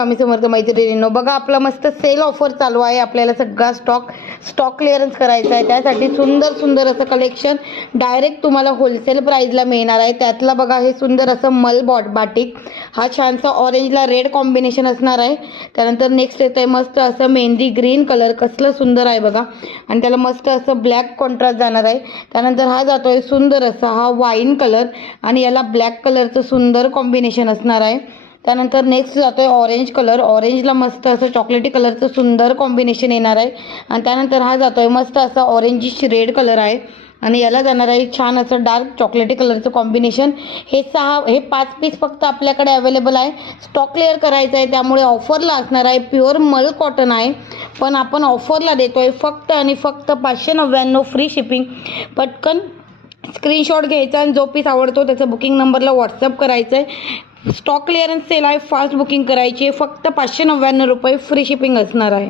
आम्ही समर्थ मैत्रिणींनो, बघा आपला मस्त सेल ऑफर चालू आहे. आपल्याला सगळा स्टॉक क्लिअरन्स करायचा आहे. त्यासाठी सुंदर असं कलेक्शन डायरेक्ट तुम्हाला होलसेल प्राइसला मिळणार आहे. त्यातला बघा हे सुंदर असं मल बाटिक, हा छानसा ऑरेंजला रेड कॉम्बिनेशन असणार आहे. त्यानंतर नेक्स्ट येत आहे मस्त असं मेहंदी ग्रीन कलर, कसलं सुंदर आहे बघा, आणि त्याला मस्त असं ब्लॅक कॉन्ट्रास्ट जाणार आहे. त्यानंतर हा जातोय सुंदर असा हा वाईन कलर, आणि याला ब्लॅक कलरचं सुंदर कॉम्बिनेशन असणार आहे. त्यानंतर नेक्स्ट जातोय ऑरेंज कलर, ऑरेंजला मस्त असं चॉकलेटी कलरचं सुंदर कॉम्बिनेशन येणार आहे. आणि त्यानंतर हा जातोय मस्त असा ऑरेंजिश रेड कलर आहे, आणि याला जाणार आहे छान असं डार्क चॉकलेटी कलरचं कॉम्बिनेशन. हे 5 पीस फक्त आपल्याकडे अवेलेबल आहे. स्टॉक क्लिअर करायचं आहे, त्यामुळे ऑफरला असणार आहे. प्युअर मल कॉटन आहे, पण आपण ऑफरला देतोय फक्त आणि फक्त 599 फ्री शिपिंग. पटकन स्क्रीनशॉट घ्यायचा आणि जो पीस आवडतो त्याचा बुकिंग नंबरला व्हॉट्सअप करायचं आहे. स्टॉक क्लिअरन्स सेल आहे, फास्ट बुकिंग करायची आहे. फक्त 599 रुपये फ्री शिपिंग असणार आहे.